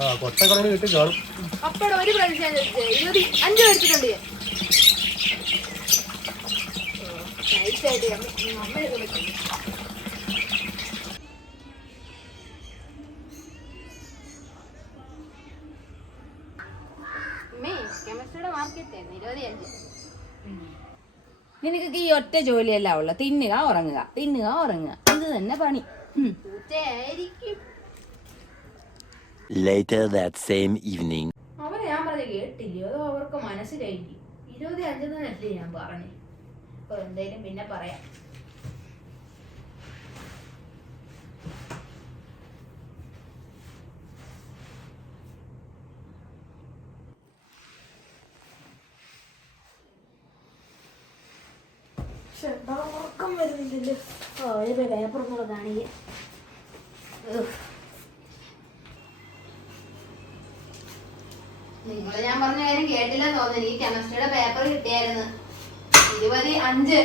ആ കിട്ടി കാണും അപ്പോഴും ഒരു പ്രാവശ്യം ഇരുപത് അഞ്ച് മേടിച്ചിട്ടുണ്ട് ഞാൻ. നൈസായിട്ട് അമ്മയൊക്കെ പറ്റും അമ്മേ കെമിസ്ട്രിയുടെ മാർക്കിട്ട് ഇരുപത് അഞ്ച്. നിനക്ക് ഈ ഒറ്റ ജോലിയല്ല ഉള്ള. തിന്നുക ഉറങ്ങുക തിന്നുക ഉറങ്ങുക. ഇത് തന്നെ പണി. Later that same evening. അവനെ ഞാൻ പറഞ്ഞ കേട്ടില്ലയോ അതോ അവർക്ക് മനസ്സിലായില്ലേ? ഇരുപത് അഞ്ചെന്നല്ലേ ഞാൻ പറഞ്ഞു? അപ്പൊ എന്തായാലും പിന്നെ പറയാം. ഉറക്കം വരുന്നില്ലല്ലോ. ഓ ഒരു പേപ്പർ കൂടെ കാണിക്കുക നിങ്ങൾ ഞാൻ പറഞ്ഞ കാര്യം കേട്ടില്ല തോന്നുന്നു. ഈ കെമിസ്ട്രിയുടെ പേപ്പർ കിട്ടിയായിരുന്നു. ഇരുപത് അഞ്ച്.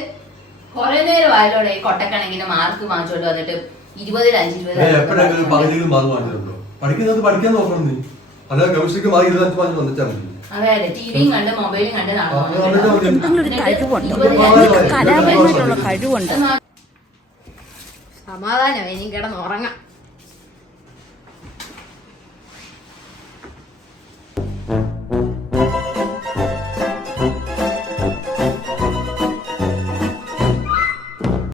കുറെ നേരം ആയാലോടെ ഈ കൊട്ടക്കണക്കിന് മാർക്ക് വാങ്ങിച്ചോണ്ട് വന്നിട്ട് ഇരുപതിൽ അഞ്ച് ഇരുപത് പഠിക്കുന്നത് പഠിക്കാൻ നോക്കണം നീ. അല്ലാതെ കെമിസ്ട്രിക്ക് മാർക്ക് ഇരുപത്തഞ്ച് മാർക്ക് വന്നിട്ടാ മതി. ആ, കഴിവുണ്ട്. കലാപരമായിട്ടുള്ള കഴിവുണ്ട്. സമാധാനം ഇനി കിടന്ന് ഉറങ്ങാം.